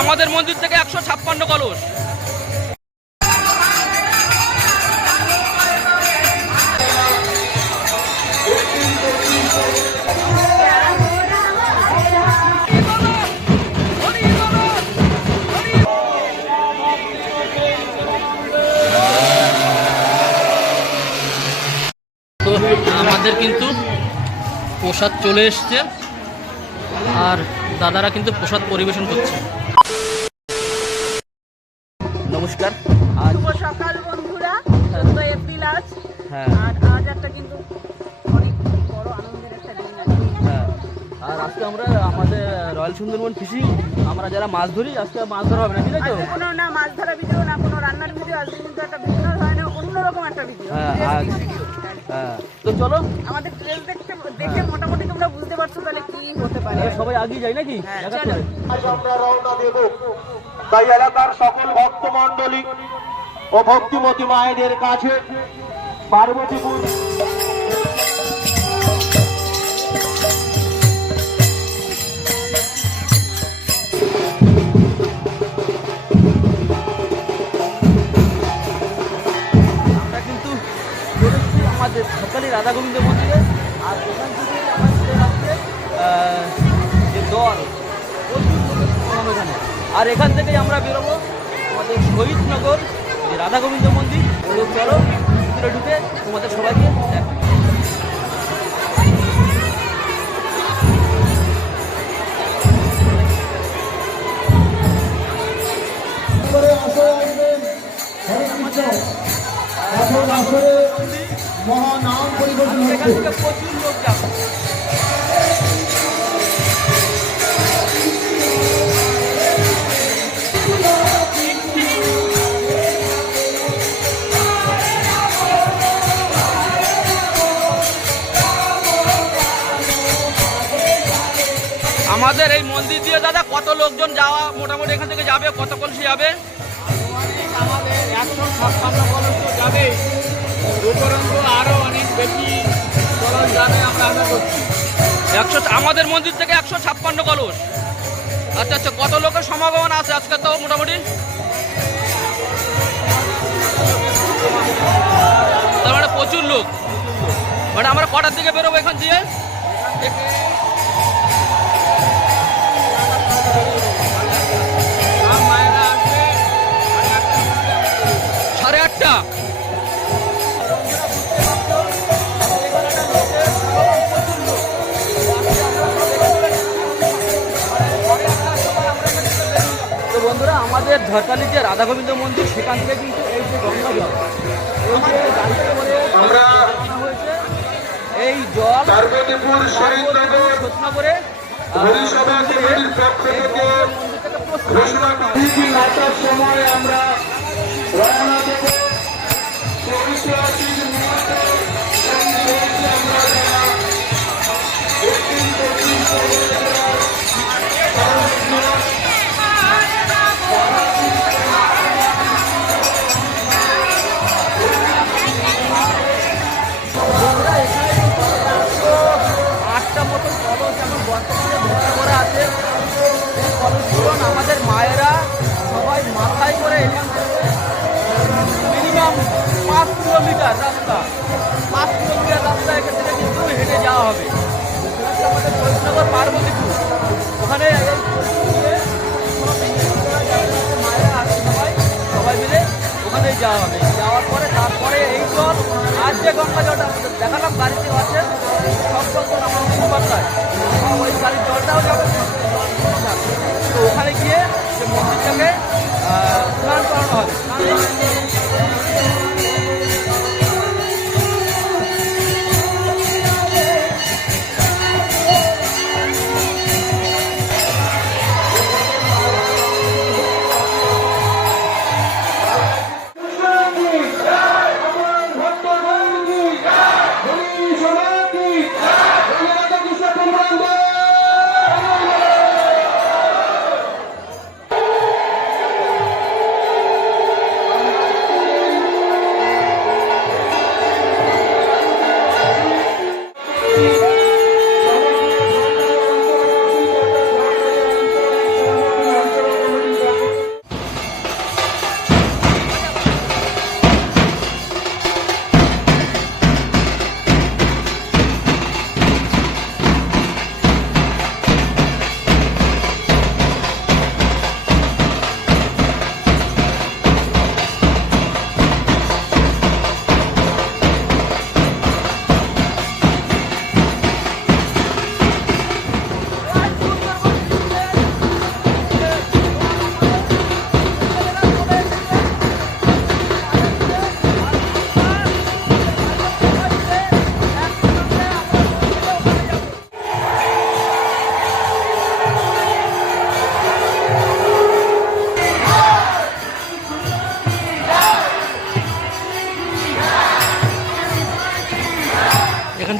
আমাদের মন্দির থেকে 156 কলস। তো আমাদের কিন্তু প্রসাদ চলে এসছে, আর দাদারা কিন্তু প্রসাদ পরিবেশন করছে। নমস্কার, শুভ সকাল বন্ধুরা। 14 এপ্রিল আজ। হ্যাঁ, আর আজ একটা কিন্তু অনেক বড় আনন্দের একটা দিন আছে। হ্যাঁ, আর আজকে আমরা আমাদের রয়্যাল সুন্দরবন ফিশিং আমরা যারা মাছ ধরি, আজকে মাছ ধরা হবে না, ঠিক আছে? কোনো না মাছ ধরা ভিডিও, না কোনো রান্নার ভিডিও, আজকে কিন্তু একটা ভিডিও হয় না, অন্যরকম একটা ভিডিও। হ্যাঁ, তো চলো আমাদের ড্রেস দেখে মোটামুটি তোমরা বুঝতে পারছো তাহলে কি হতে পারে। সবাই আগিয়ে যাই নাকি? আমরা রওনা দেব। তাই এলাকার সকল ভক্ত মণ্ডলী ও ভক্তিমতী মায়েদের কাছে পার্বতীপুর আমরা কিন্তু চলেছি আমাদের সরকারি রাধা গোবিন্দ মন্দিরে। আর এখান থেকে আমাদের আসছে যে দল এখানে, আর এখান থেকেই আমরা বেরোবো আমাদের শহীদনগর যে রাধা গোবিন্দ মন্দির। চলো ভিতরে ঢুকে তোমাদের সবাইকে মহানাম পরিবর্তন এখান থেকে প্রচুর লোক যাবে। আমাদের এই মন্দির দিয়ে দাদা কত লোকজন যাওয়া মোটামুটি এখান থেকে যাবে, কত কলসি যাবে? আমাদের 156 কলস তো যাবেই, উপরন্তু আরও অনেক বেশি কলস যাবে আমরা আশা করছি। আমাদের মন্দির থেকে 156 কলস। আচ্ছা আচ্ছা, কত লোকের সমাগম আছে আজকে? তো মোটামুটি তার মানে প্রচুর লোক। মানে আমরা কটার দিকে বেরোবো এখান দিয়ে? মায়েরা আসবে 8:30। তো বন্ধুরা, আমাদের ঝড়খালির যে রাধা গোবিন্দ মন্দির, সেখান থেকে কিন্তু এই যে গঙ্গা জল, এই যে গাড়িতে করে আমরা আনা হয়েছে, এই জল পার্বতীপুর শহীদনগর সত্যনগরে পরিষেবা কমিটির পক্ষ থেকে ঘোষণা ঠিক 9টার সময় আমরা রওনা দেব। ঐতিহাসিক মুহূর্তে সঙ্গে রয়েছে আমরা যারা দক্ষিণ পশ্চিম চট্টগ্রাম মতো কলস এখন বর্তমানে ভর্তি করা আছে। এই কলসগুলো আমাদের মায়েরা সবাই মাথায় করে এখান থেকে মিনিমাম 5 কিলোমিটার রাস্তা, 5 কিলোমিটার রাস্তা এখান থেকে কিন্তু হেঁটে যাওয়া হবে। আমাদের শহীদনগর পার্বতীপুর, ওখানে মায়েরা আছে সবাই মিলে ওখানে যাওয়া হবে। যাওয়ার পরে তারপরে এই জল আর যে গঙ্গা জলটা আমাদের দেখালাম গাড়িতে আছে, সব জল আমার পাত্রায়, ওই গাড়ির জলটাও যাবে। তো ওখানে গিয়ে সে মন্দিরটাকে স্নান করানো হবে। তোমরা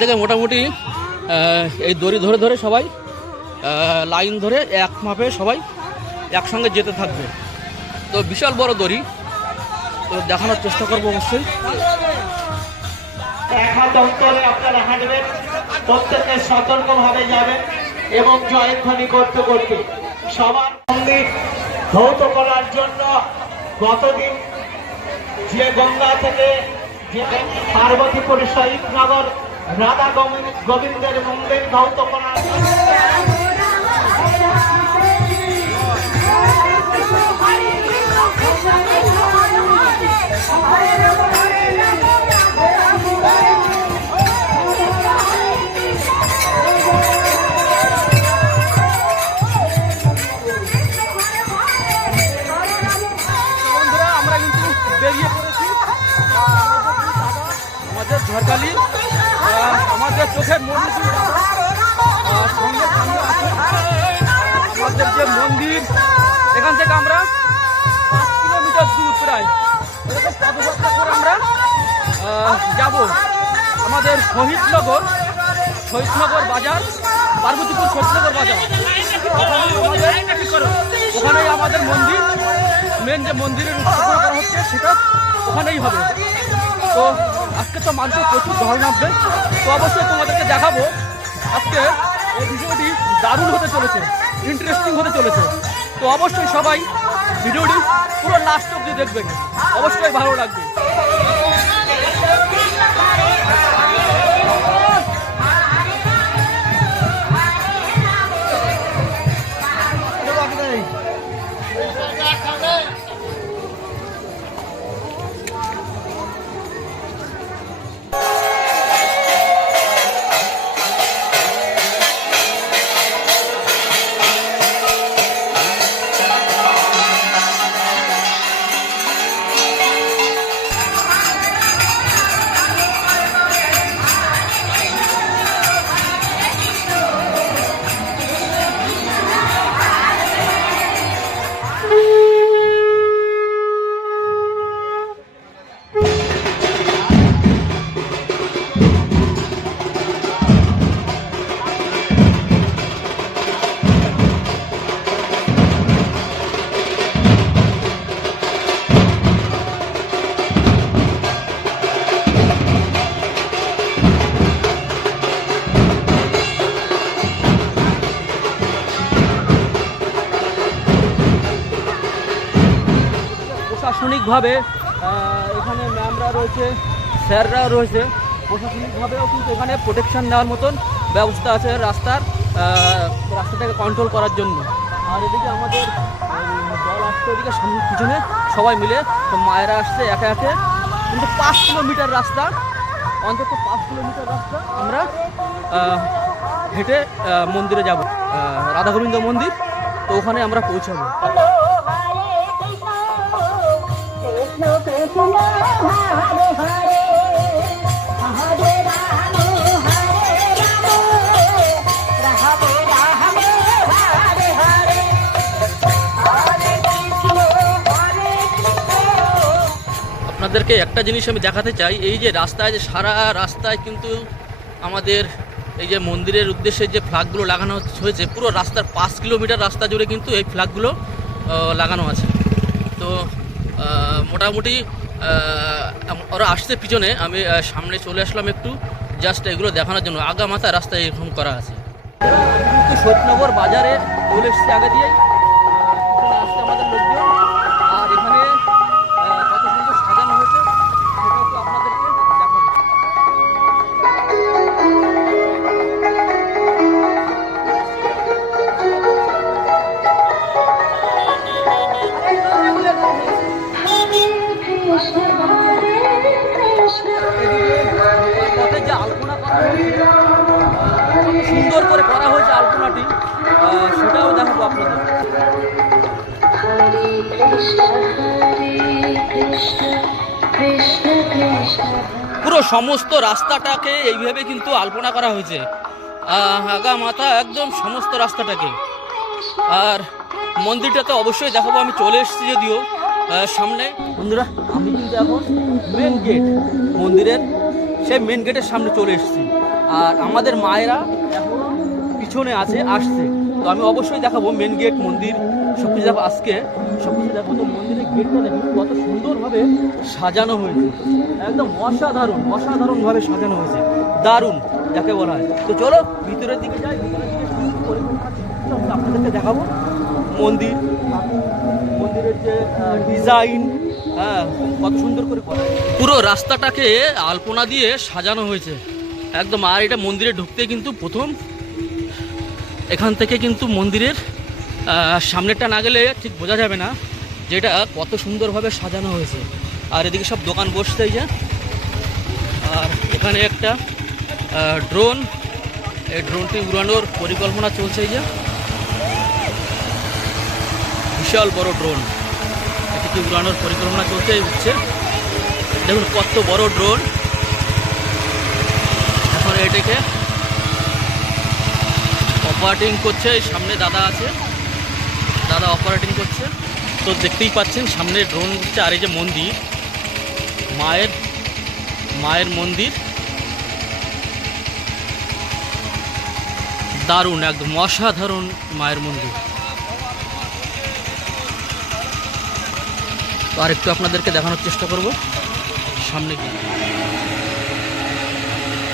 থেকে মোটামুটি এই দড়ি ধরে ধরে সবাই লাইন ধরে এক মাপে সবাই একসঙ্গে যেতে থাকবে। তো বিশাল বড় দড়ি, তো দেখানোর চেষ্টা করবো অবশ্যই। এক হাত অন্তরে আপনারা হাঁটবেন, প্রত্যেকে সতর্কভাবে যাবেন এবং জয়ধ্বনি করতে করতে সবার মন্দির ধৌত করার জন্য গতদিন যে গঙ্গা থেকে যে পার্বতীপুর শহীদনগর রাধা গোবিন্দের মন্দির ধৌত করার আমাদের ঝড়খালি আমাদের চোখের মন্দির আমাদের যে মন্দির এখান থেকে আমরা 5 কিলোমিটার দূর প্রায় পদযাত্রা করে আমরা যাব আমাদের শহীদনগর বাজার, পার্বতীপুর শহীদনগর বাজার। ওখানেই আমাদের মন্দির, মেন যে মন্দিরের উৎসব করা হচ্ছে সেটা ওখানেই হবে। তো আজকে তো মানুষের প্রচুর ঝড় নামবে, তো অবশ্যই তোমাদেরকে দেখাবো। আজকে এই ভিডিওটি দারুণ হতে চলেছে, ইন্টারেস্টিং হতে চলেছে। তো অবশ্যই সবাই ভিডিওটি পুরো লাস্ট অবধি দেখবেন, অবশ্যই ভালো লাগবে। প্রশাসনিকভাবে এখানে ম্যামরা রয়েছে, স্যাররা রয়েছে, প্রশাসনিকভাবেও কিন্তু এখানে প্রোটেকশন নেওয়ার মতন ব্যবস্থা আছে রাস্তাটাকে কন্ট্রোল করার জন্য। আর এদিকে আমাদের দল আসছে, এদিকে সামনে পিছনে সবাই মিলে, তো মায়েরা আসছে একে একে। কিন্তু 5 কিলোমিটার রাস্তা, অন্তত 5 কিলোমিটার রাস্তা আমরা হেঁটে মন্দিরে যাব, রাধা গোবিন্দ মন্দির। তো ওখানে আমরা পৌঁছাবো। আপনাদেরকে একটা জিনিস আমি দেখাতে চাই, এই যে রাস্তায়, যে সারা রাস্তায় কিন্তু আমাদের এই যে মন্দিরের উদ্দেশ্যে যে ফ্ল্যাগগুলো লাগানো হয়েছে, পুরো রাস্তার 5 কিলোমিটার রাস্তা জুড়ে কিন্তু এই ফ্ল্যাগগুলো লাগানো আছে। তো মোটামুটি ওরা আসছে পিছনে, আমি সামনে চলে আসলাম একটু জাস্ট এগুলো দেখানোর জন্য। আগা মাথা রাস্তায় এরকম করা আছে। কিন্তু শহীদনগর বাজারে চলে এসছে আগে দিয়েই, আসছে আমাদের লোকজন। আর এখানে কত সুন্দর সাজানো হয়েছে সেটাও তো আপনাদেরকে দেখাবো। পথে যে আলপনা করা হয়েছে, সুন্দর করে করা হয়েছে আলপনাটি, সেটাও দেখাবো আপনাদের। পুরো সমস্ত রাস্তাটাকে এইভাবে কিন্তু আলপনা করা হয়েছে, আগা মাথা একদম সমস্ত রাস্তাটাকে। আর মন্দিরটা তো অবশ্যই দেখাবো, আমি চলে এসেছি যদিও সামনে। বন্ধুরা, আমি কিন্তু এখন মেন গেট, মন্দিরের সেই মেন গেটের সামনে চলে এসেছি। আর আমাদের মায়েরা এখন পিছনে আছে, আসছে। তো আমি অবশ্যই দেখাবো মেন গেট, মন্দির সব কিছু দেখো। আজকে সব কিছু দেখো। তো মন্দিরের গেটটা দেখো কত সুন্দরভাবে সাজানো হয়েছে, একদম অসাধারণভাবে সাজানো হয়েছে, দারুণ যাকে বলা হয়। তো চলো ভিতরের দিকে যাই, ভিতরের দিকে আপনাদেরকে দেখাবো মন্দিরের যে ডিজাইন, হ্যাঁ কত সুন্দর করে করা। পুরো রাস্তাটাকে আলপনা দিয়ে সাজানো হয়েছে একদম। আর এটা মন্দিরে ঢুকতে কিন্তু প্রথম এখান থেকে কিন্তু মন্দিরের সামনেরটা না গেলে ঠিক বোঝা যাবে না যেটা কত সুন্দরভাবে সাজানো হয়েছে। আর এদিকে সব দোকান বসছে এই যে। আর এখানে একটা ড্রোন, এই ড্রোনটি উড়ানোর পরিকল্পনা চলছে। এই যে বিশাল বড় ড্রোন, এটিকে উড়ানোর পরিকল্পনা চলছে, উঠছে। দেখুন কত বড় ড্রোন। এখন এটাকে অপারেটিং করছে, সামনে দাদা আছে, দাদা অপারেটিং করছে। তো দেখতেই পাচ্ছেন সামনে ড্রোন উঠছে। আর এই যে মন্দির, মায়ের মন্দির, দারুণ একদম অসাধারণ মায়ের মন্দির। তো আর একটু আপনাদেরকে দেখানোর চেষ্টা করব সামনে গিয়ে।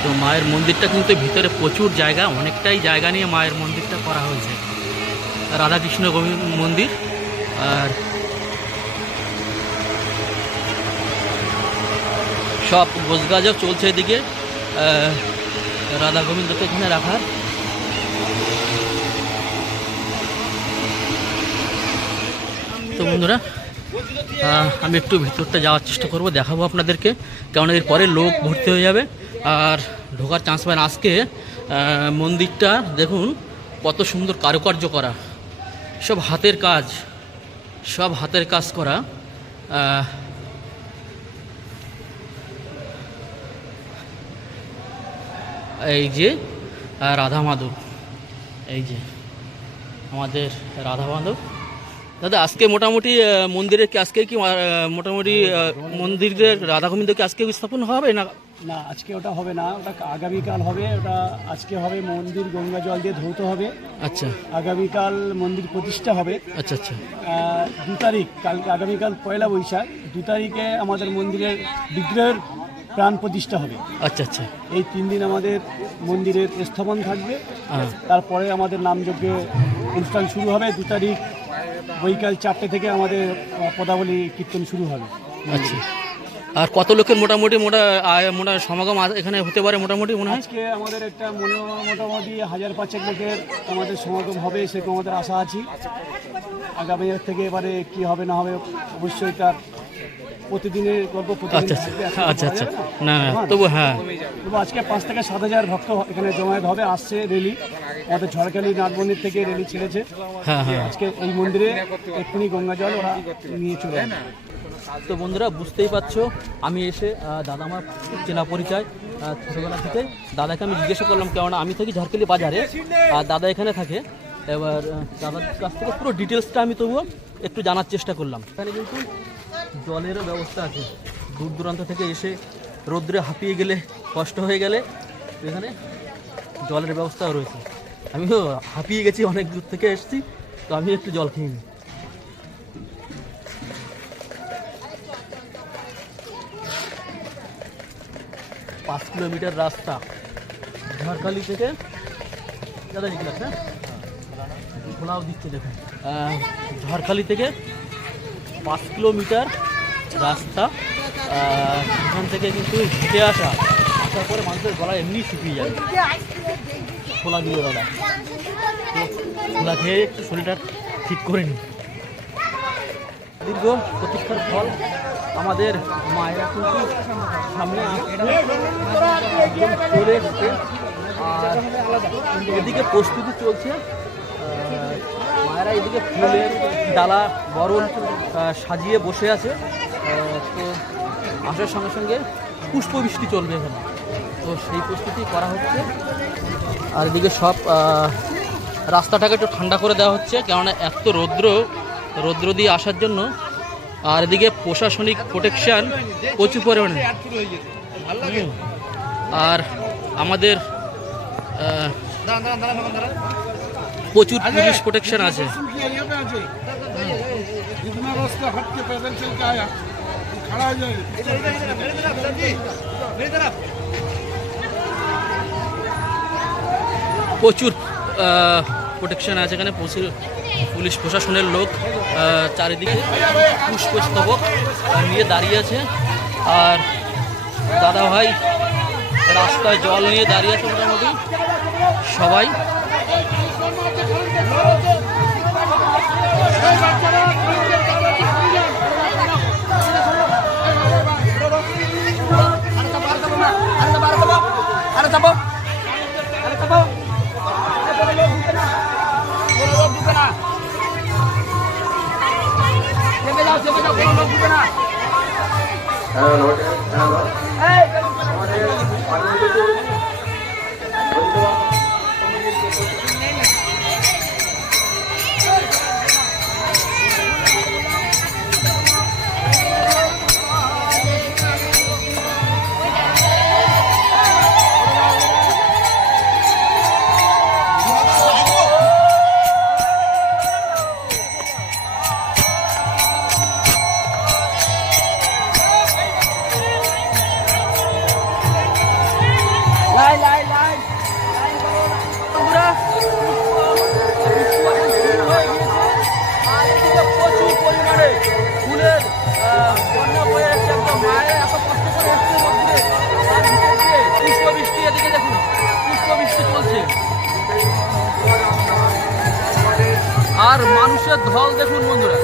তো মায়ের মন্দিরটা কিন্তু ভিতরে প্রচুর জায়গা, অনেকটাই জায়গা নিয়ে মায়ের মন্দিরটা করা হয়েছে। রাধাকৃষ্ণ গোবিন্দ মন্দির। আর সব গোছগাছও চলছে এদিকে, রাধা গোবিন্দকে এখানে রাখার। তো বন্ধুরা আমি একটু ভিতরটা যাওয়ার চেষ্টা করব, দেখাবো আপনাদেরকে, কারণ এরপরে লোক ভর্তি হয়ে যাবে আর ঢোকার চান্স পায় না। আজকে মন্দিরটা দেখুন কত সুন্দর কারুকার্য করা, সব হাতের কাজ করা। এই যে রাধা মাধব, এই যে আমাদের রাধা মাধব। দাদা আজকে মোটামুটি মন্দিরের কি আজকে কি মোটামুটি মন্দিরের রাধা গোবিন্দকে আজকে স্থাপন হবে না? না, আজকে ওটা হবে না, ওটা আগামীকাল হবে। ওটা আজকে হবে মন্দির গঙ্গা জল দিয়ে ধৌত হবে। আচ্ছা, আগামীকাল মন্দির প্রতিষ্ঠা হবে। আচ্ছা আচ্ছা। 2 তারিখ, কালকে আগামীকাল 1 বৈশাখ, 2 তারিখে আমাদের মন্দিরের বিগ্রহের প্রাণ প্রতিষ্ঠা হবে। আচ্ছা আচ্ছা। এই 3 দিন আমাদের মন্দিরের স্থাপন থাকবে। তারপরে আমাদের নামযজ্ঞ অনুষ্ঠান শুরু হবে। 2 তারিখ বৈকাল 4টে থেকে আমাদের পদাবলী কীর্তন শুরু হবে। আচ্ছা। আর কত লোকের মোটামুটি সমাগম এখানে হতে পারে মোটামুটি মনে হয়? আজকে আমাদের একটা মোটামুটি 1000-500 লোকের আমাদের সমাগম হবে, সেরকম আমাদের আশা আছি। আগামী থেকে এবারে কি হবে না হবে অবশ্যই তার প্রতিদিনের গল্প। আচ্ছা আচ্ছা আচ্ছা। না তবু হ্যাঁ, তবু আজকে 5 থেকে 7,000 ভক্ত এখানে জমায়েত হবে। আসছে রেলি, আমাদের ঝড়খালি নাট মন্দির থেকে রেলি ছেড়েছে। হ্যাঁ হ্যাঁ। আজকে এই মন্দিরে এক্ষুনি গঙ্গা জল ওরা নিয়ে চলে যাবে। তো বন্ধুরা বুঝতেই পারছো, আমি এসে দাদা আমার চেনা পরিচয় ছোটোবেলা থেকে। দাদাকে আমি জিজ্ঞাসা করলাম, কেননা আমি থাকি ঝড়খালি বাজারে আর দাদা এখানে থাকে। এবার দাদার কাছ থেকে পুরো ডিটেলসটা আমি তবুও একটু জানার চেষ্টা করলাম। এখানে কিন্তু জলেরও ব্যবস্থা আছে, দূর দূরান্ত থেকে এসে রৌদ্রে হাঁপিয়ে গেলে, কষ্ট হয়ে গেলে এখানে জলের ব্যবস্থাও রয়েছে। আমিও হাঁপিয়ে গেছি, অনেক দূর থেকে এসেছি, তো আমি একটু জল খেয়ে নিই। 5 কিলোমিটার রাস্তা ঝড়খালি থেকে। দাদা ঠিক লাগছে, খোলাও দিচ্ছে দেখুন। ঝড়খালি থেকে 5 কিলোমিটার রাস্তা। এখান থেকে কিন্তু হেঁটে আসার পরে মানুষের গলা এমনি শুকিয়ে যাবে। খোলা দিয়ে দাদা, খোলা খেয়ে একটু শরীরটা ঠিক করে নিই। দীর্ঘ প্রতীক্ষার ফল আমাদের মায়েরা কিন্তু সামনে চলে এসছে। আর এদিকে প্রস্তুতি চলছে, মায়েরা এদিকে ফুলের ডালা বরণ সাজিয়ে বসে আছে। তো আসার সঙ্গে সঙ্গে পুষ্পবৃষ্টি চলবে এখানে, তো সেই প্রস্তুতি করা হচ্ছে। আর এদিকে সব রাস্তাটাকে একটু ঠান্ডা করে দেওয়া হচ্ছে, কেননা এত রৌদ্র দিয়ে আসার জন্য। আর এদিকে প্রশাসনিক প্রোটেকশান প্রচুর পরিমাণে। আর আমাদের প্রচুর পুলিশ প্রোটেকশন আছে। প্রচুর প্রোটেকশন আছে এখানে, প্রচুর পুলিশ প্রশাসনের লোক চারিদিকে পুষ্পস্তবক নিয়ে দাঁড়িয়ে আছে। আর দাদা ভাই রাস্তায় জল নিয়ে দাঁড়িয়ে আছে মোটামুটি সবাই। আর মানুষের ঢল দেখুন বন্ধুরা।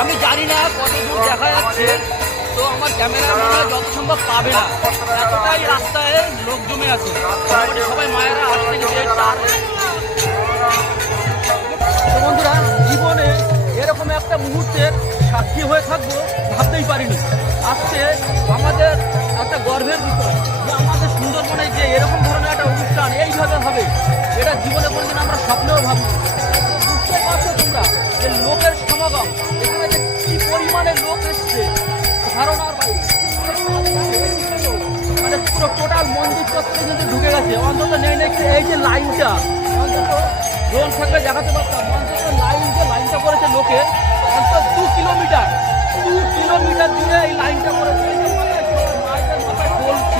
আমি জানি না কত দূর দেখা যাচ্ছে, তো আমার ক্যামেরা যত সম্ভব পাবে না, এতটাই রাস্তায় লোক জমে আছে। সবাই মায়েরা আসতে গেছে। তো বন্ধুরা, জীবনে এরকম একটা মুহূর্তের সাক্ষী হয়ে থাকবো ভাবতেই পারিনি। আজকে আমাদের একটা গর্বের বিষয় যে আমাদের সুন্দরবনে যে এরকম ধরনের একটা অনুষ্ঠান এইভাবে হবে, এটা জীবনে কোনোদিন আমরা স্বপ্নেও ভাবি। বুঝতে পারছো তোমরা যে লোকের সমাগম, এখানে যে কি পরিমাণে লোক এসছে ধারণার বাইরে। মানে পুরো টোটাল মন্দির চত্বরে কিন্তু ঢুকে গেছে। অন্তত নেই এই যে লাইনটা, অন্তত ড্রোন থাকলে দেখাতে পারতাম। অন্তত লাইনটা করেছে লোকে অন্তত 2 কিলোমিটার জুড়ে এই লাইনটা করেছে। মায়েদের মাথায় বলছি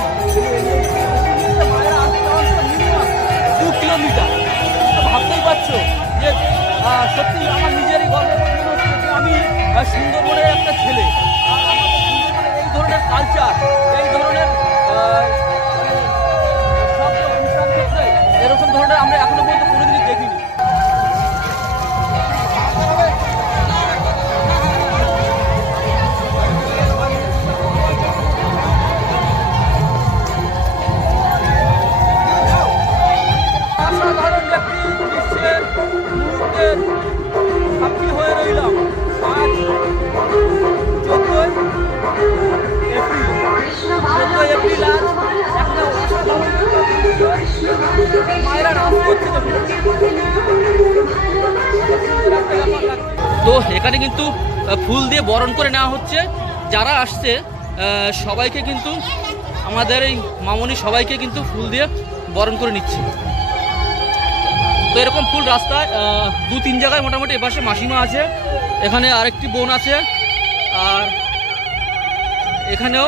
মায়েরা আসতে অন্তত মিনিমাম 2 কিলোমিটার। ভাবতেই পারছো যে সত্যি আমার নিজেরই গর্ব মনে হচ্ছে যে আমি সুন্দরবনের একটা ছেলে। আর আমাদের সুন্দরবনের এই ধরনের কালচার, এই ধরনের সব অনুষ্ঠান ক্ষেত্রে এরকম ধরনের আমরা এখনো পর্যন্ত কোনোদিনই দেখিনি। অসাধারণ একটি দৃশ্যের মুহূর্তের সাক্ষী হয়ে রইলাম। আজ 14 এপ্রিল আজ একটা অসাধারণ মায়েরা নাচ করছে। তো এখানে কিন্তু ফুল দিয়ে বরণ করে নেওয়া হচ্ছে। যারা আসছে সবাইকে কিন্তু আমাদের এই মামনি সবাইকে কিন্তু ফুল দিয়ে বরণ করে নিচ্ছে। তো এরকম ফুল রাস্তায় 2-3 জায়গায় মোটামুটি এপাশে মাসিমা আছে, এখানে আরেকটি বোন আছে, আর এখানেও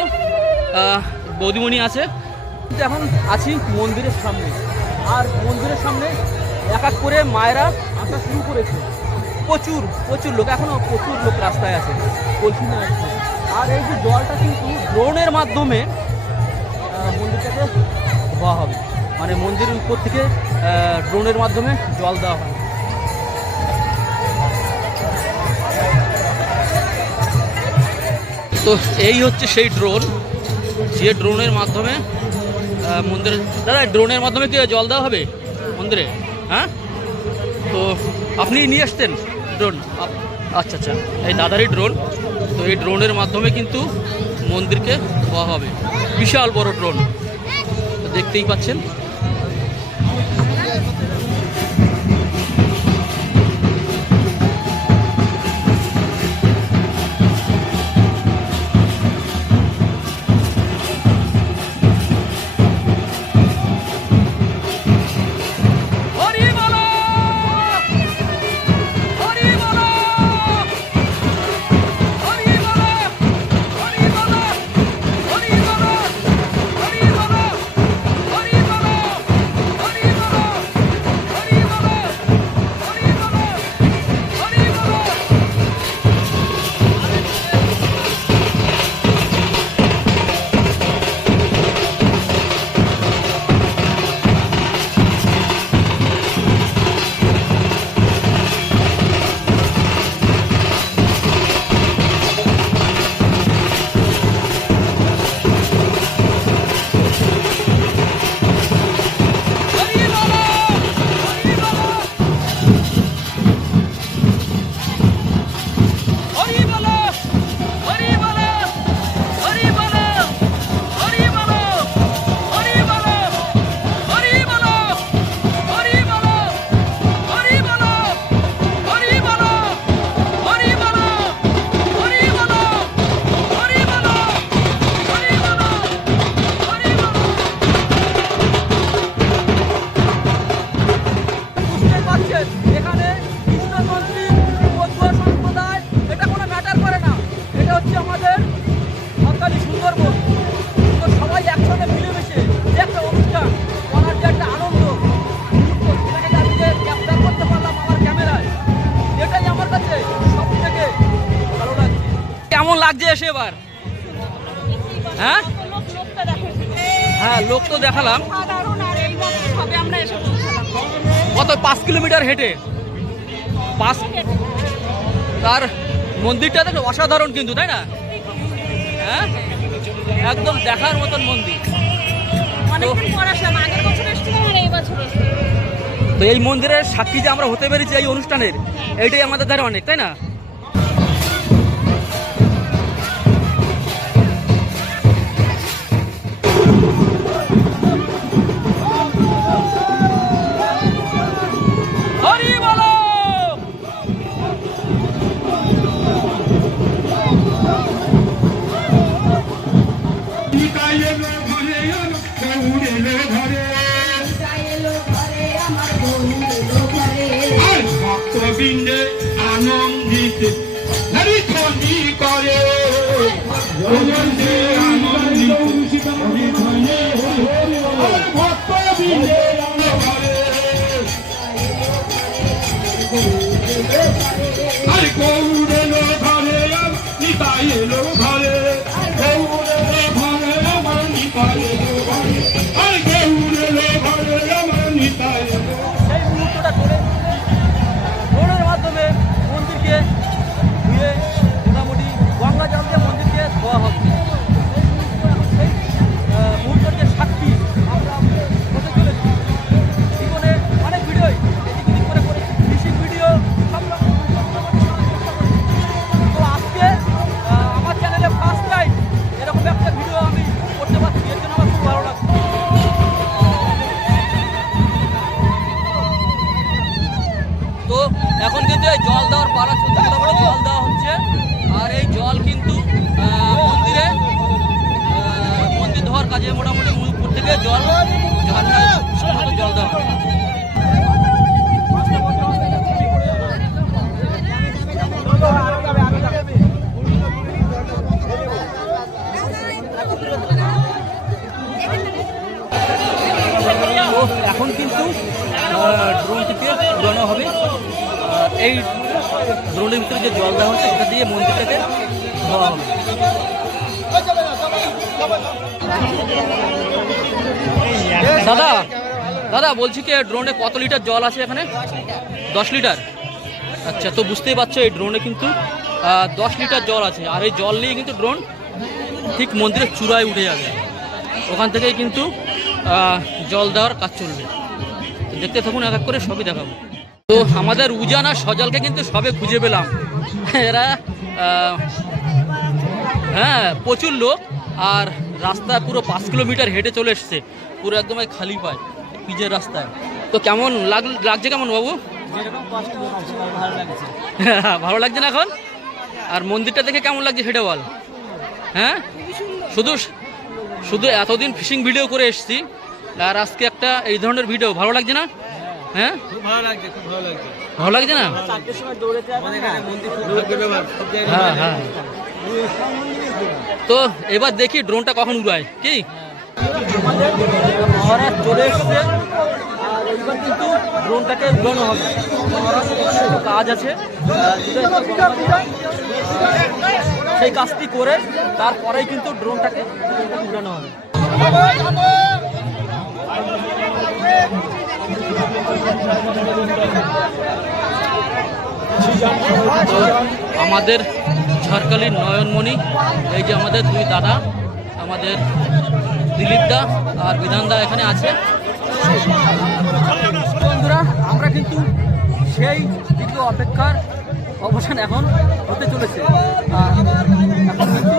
বৌদিমণি আছে। এখন আছি মন্দিরের সামনে, আর মন্দিরের সামনে এক এক করে মায়েরা আসা শুরু করেছে। প্রচুর লোক, এখনও প্রচুর লোক রাস্তায় আছে, বলছি না আসছে। আর এই যে জলটা কিন্তু ড্রোনের মাধ্যমে মন্দিরটাকে ধোয়া হবে, মানে মন্দিরের উপর থেকে ড্রোনের মাধ্যমে জল দেওয়া হয়। তো এই হচ্ছে সেই ড্রোন, যে ড্রোনের মাধ্যমে মন্দিরে, দাদা ড্রোনের মাধ্যমে কি জল দেওয়া হবে মন্দিরে? হ্যাঁ, তো আপনি নিয়ে আসতেন ড্রোন? আচ্ছা, এই দাদারই ড্রোন। তো এই ড্রোনের মাধ্যমে কিন্তু মন্দিরকে ধোয়া হবে। বিশাল বড় ড্রোন, দেখতেই পাচ্ছেন। কেমন লাগছে এসে এবার? হ্যাঁ হ্যাঁ, লোক তো দেখালাম। কত 5 কিলোমিটার হেঁটে, 5। তার মন্দিরটা দেখো অসাধারণ কিন্তু, তাই না? হ্যাঁ, একদম দেখার মতন মন্দির। তো এই মন্দিরের সাক্ষী যে আমরা হতে পেরেছি এই অনুষ্ঠানের, এইটাই আমাদের দ্বারা অনেক, তাই না? হরি বলো। ভক্তবৃন্দে আনন্দিত হরিধ্বনি করে, আনন্দিত ভক্তবৃন্দে আরে গৌর এলো ঘরে, নিতাই এলো ঘরে, গৌর এলো ঘরে, আমার নিতাই এলো ঘরে, আরে গৌর এলো ঘরে, আমার নিতাই এলো। সেই মুহূর্তটা করে ড্রোনের মাধ্যমে মন্দিরকে ধুয়ে মোটামুটি গঙ্গা জল দিয়ে মন্দিরকে ধোয়া হবে। সেই মুহূর্তের যে সাক্ষী আমরা হতে চলেছি। জীবনে অনেক ভিডিওই এদিক করে করেছি, ফিশিং ভিডিও, সব রকম। তো আজকে আমার চ্যানেলে ফার্স্ট টাইম এরকম একটা ভিডিও আমি করতে পারছি, এর জন্য আমার খুব ভালো লাগছে। তো এখন কিন্তু এই জল দেওয়ার পালা চলছে, মোটামুটি জল দেওয়া হচ্ছে। আর এই জল কিন্তু মন্দিরে মন্দির ধোয়ার কাজে মোটামুটি উপর থেকে জল ঝর্ণায় জল দেওয়া হয়। তো এখন কিন্তু ড্রোনটিকে উড়ানো হবে। এই ড্রোনের ভিতরে যে জল দেওয়া হচ্ছে সেটা দিয়ে মন্দিরটাকে ধোয়া হবে। দাদা দাদা বলছি কি ড্রোনে কত লিটার জল আছে এখানে? 10 লিটার। আচ্ছা, তো বুঝতেই পারছো এই ড্রোনে কিন্তু 10 লিটার জল আছে। আর এই জল নিয়ে কিন্তু ড্রোন ঠিক মন্দিরের চূড়ায় উঠে যাবে, ওখান থেকেই কিন্তু জল দেওয়ার কাজ চলবে। তো দেখতে থাকুন, এক এক করে সবই দেখাবো। তো আমাদের উজান আর সজলকে কিন্তু সবে খুঁজে পেলাম। এরা হ্যাঁ প্রচুর লোক, আর রাস্তা পুরো 5 কিলোমিটার হেঁটে চলে এসছে, পুরো একদম খালি পায় পিচের রাস্তায়। তো কেমন লাগছে কেমন বাবু? ভালো লাগছে না এখন? আর মন্দিরটা দেখে কেমন লাগছে সেটা বল। হ্যাঁ, শুধু এতদিন ফিশিং ভিডিও করে এসেছি, আর আজকে একটা এই ধরনের ভিডিও ভালো লাগছে না? হ্যাঁ, ভালো লাগছে, খুব ভালো লাগছে। ভালো লাগছে না? হ্যাঁ হ্যাঁ। তো এবার দেখি ড্রোনটা কখন উড়ায় কি। আমাদের মহারাজ চলে এসছে, আর এবার কিন্তু ড্রোনটাকে উড়ানো হবে। কাজ আছে, সেই কাজটি করে তারপরেই কিন্তু ড্রোনটাকে উড়ানো হবে। আমাদের ঝড়খালির নয়নমণি, এই যে আমাদের দুই দাদা, আমাদের দিলীপ দা আর বিধান দা এখানে আছে। বন্ধুরা, আমরা কিন্তু সেই দ্বিতীয় অপেক্ষার অবসান এখন হতে চলেছে। এখন কিন্তু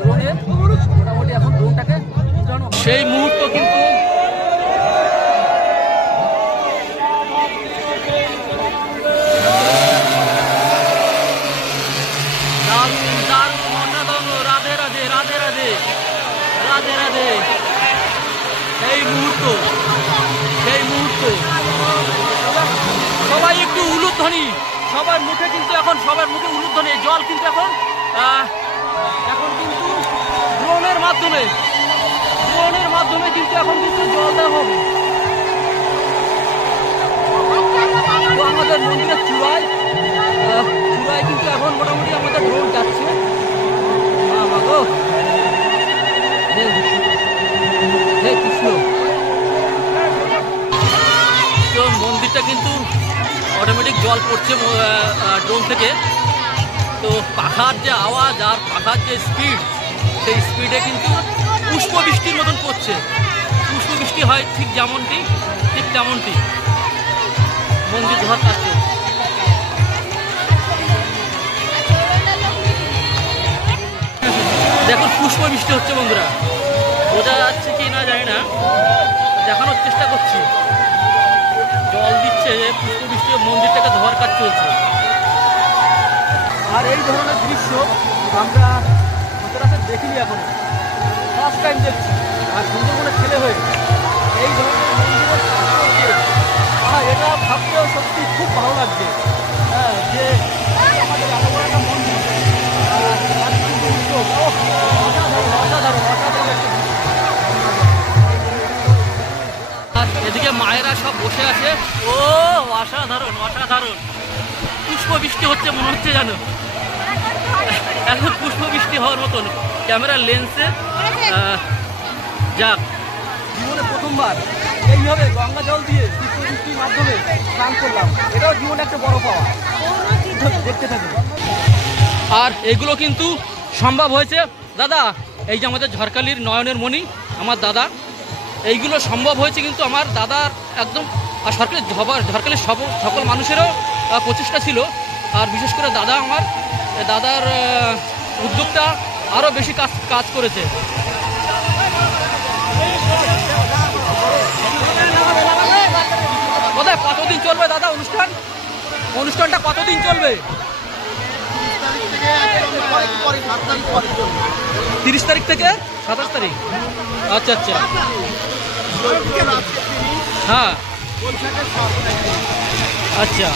ড্রোনের মোটামুটি এখন ড্রোনটাকে উড়ানো, সেই মুহূর্ত কিন্তু সেই মুহূর্ত সবাই একটু উলুধ্বনি, সবার মুখে কিন্তু এখন সবার মুখে উলুধ্বনি। জল কিন্তু এখন কিন্তু ড্রোনের মাধ্যমে কিন্তু এখন কিন্তু জল দেওয়া হবে। তো আমাদের মন্দিরের চূড়ায় কিন্তু এখন মোটামুটি আমাদের ড্রোন যাচ্ছে। জল পড়ছে ড্রোন থেকে। তো পাখার যে আওয়াজ আর পাখার যে স্পিড, সেই স্পিডে কিন্তু পুষ্পবৃষ্টির মতন পড়ছে। পুষ্পবৃষ্টি হয় ঠিক যেমনটি, ঠিক তেমনটি মন্দির ধোয়ার কাজ চলছে। দেখুন পুষ্পবৃষ্টি হচ্ছে বন্ধুরা, বোঝা যাচ্ছে কি না জানি না, দেখানোর চেষ্টা করছি। জল দিচ্ছে, পুষ্পবৃষ্টি মন্দিরটাকে ধোয়ার কাজ চলছে। আর এই ধরনের দৃশ্য আমরা সচরাচর দেখিনি এখনো, ফার্স্ট টাইম দেখছি। আর সুন্দরবনের ছেলে হয়ে এই ধরনের মন্দিরের এটা ভাবতেও সত্যি খুব ভালো লাগছে। হ্যাঁ, যে আমাদের এত বড় একটা মন্দির, আর এদিকে মায়েরা সব বসে আছে। ও অসাধারণ অসাধারণ, পুষ্পবৃষ্টি হচ্ছে মনে হচ্ছে জানো, এখন পুষ্পবৃষ্টি হওয়ার মতন ক্যামেরার লেন্সে। যাক, জীবনে প্রথমবার এইভাবে গঙ্গা জল দিয়ে পুষ্পবৃষ্টির মাধ্যমে স্নান করলাম, এটাও জীবনে একটা বড় পাওয়া। দেখতে থাকুন। আর এগুলো কিন্তু সম্ভব হয়েছে দাদা, এই যে আমাদের ঝড়খালির নয়নের মণি আমার দাদা, এইগুলো সম্ভব হয়েছে কিন্তু আমার দাদার একদম, আর ঝড়খালির সকল মানুষেরও প্রচেষ্টা ছিল। আর বিশেষ করে দাদা, আমার দাদার উদ্যোগটা আরও বেশি কাজ করেছে। কোথায় কতদিন চলবে দাদা অনুষ্ঠানটা কতদিন চলবে? 30 তারিখ থেকে 27 তারিখ। আচ্ছা আচ্ছা, হ্যাঁ আচ্ছা।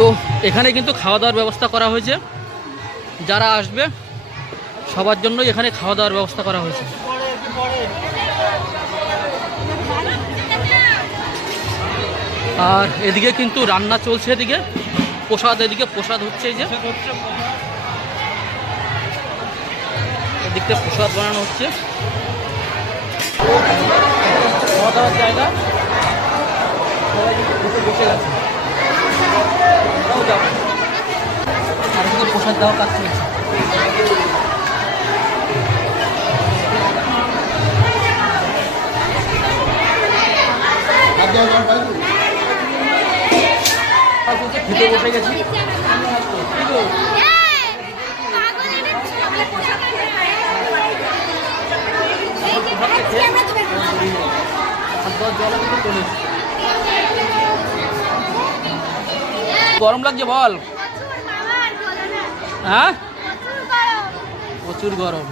তো এখানে কিন্তু খাওয়া দাওয়ার ব্যবস্থা করা হয়েছে, যারা আসবে সবার জন্য এখানে খাওয়া দাওয়ার ব্যবস্থা করা হয়েছে। আর এদিকে কিন্তু রান্না চলছে, এদিকে প্রসাদ হচ্ছে, এই যে এদিকটা প্রসাদ বানানো হচ্ছে। খাওয়া দাওয়ার জায়গা, সবাই বসে গেছে, আর এদিকে প্রসাদ দেওয়ার কাজ চলছে। খেতে বসে গেছি। গরম লাগছে বল? হ্যাঁ, প্রচুর গরম।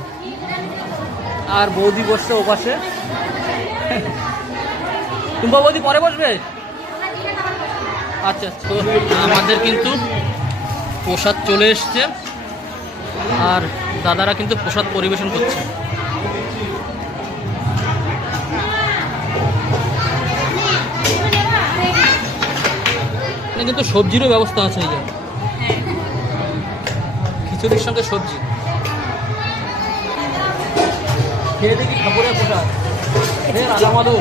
আর বৌদি বসছে ও পাশে। টুম্পা বৌদি পরে বসবে? আচ্ছা, তো আমাদের কিন্তু প্রসাদ চলে এসছে, আর দাদারা কিন্তু প্রসাদ পরিবেশন করছে। কিন্তু সবজিরও ব্যবস্থা আছে, এই যে খিচুড়ির সঙ্গে সবজি। খেয়ে দেখি ঠাকুরের প্রসাদ, ফের আলামালু।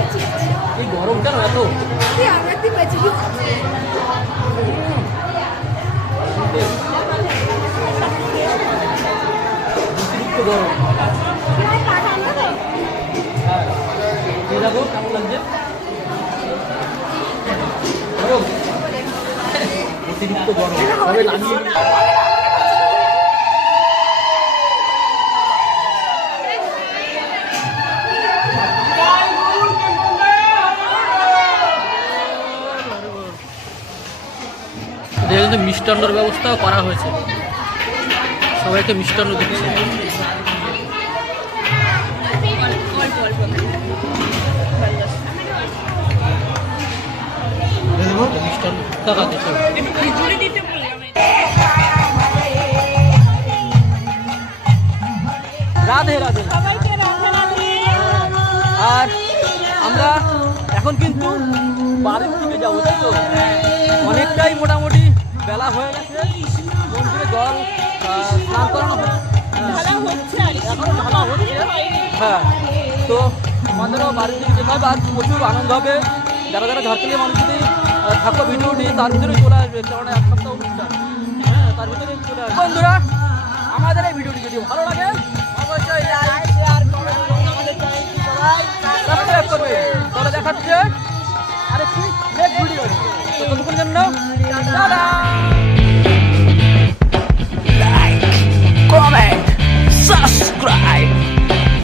এই গরম কেন এত? অতিরিক্ত গরম। হ্যাঁ, দেখো কেমন লাগছে। অতিরিক্ত গরম, তবে লাগিয়ে মিষ্টান্নর ব্যবস্থাও করা হয়েছে, সবাইকে মিষ্টান্ন দিচ্ছে। মিষ্টান্ন টাকা দিচ্ছে। আমরা এখন কিন্তু বাড়ির দিকে যাবো, তাই তো? অনেকটাই মোটামুটি বেলা হয়ে গেছে, মন্দিরে জল স্নান করানো এখনো ঢালা হচ্ছে। হ্যাঁ, তো আমাদেরও বাড়ির দিকে যেতে হবে, আর প্রচুর আনন্দ হবে। যারা যারা ঝাড়খণ্ডের মানুষ যদি থাকো ভিডিওটি তার ভিতরেই চলে আসবে, কারণ এক সপ্তাহ অনুষ্ঠান। হ্যাঁ, তার ভিতরেই চলে আসবে। বন্ধুরা, আমাদের এই ভিডিওটি যদি ভালো লাগে অবশ্যই লাইক, শেয়ার, কমেন্ট এবং আমাদের চ্যানেলটি সবাই সাবস্ক্রাইব করবে। তাহলে দেখাচ্ছে আরেকটি নেক্সট ভিডিও। তো ততক্ষণ জন্য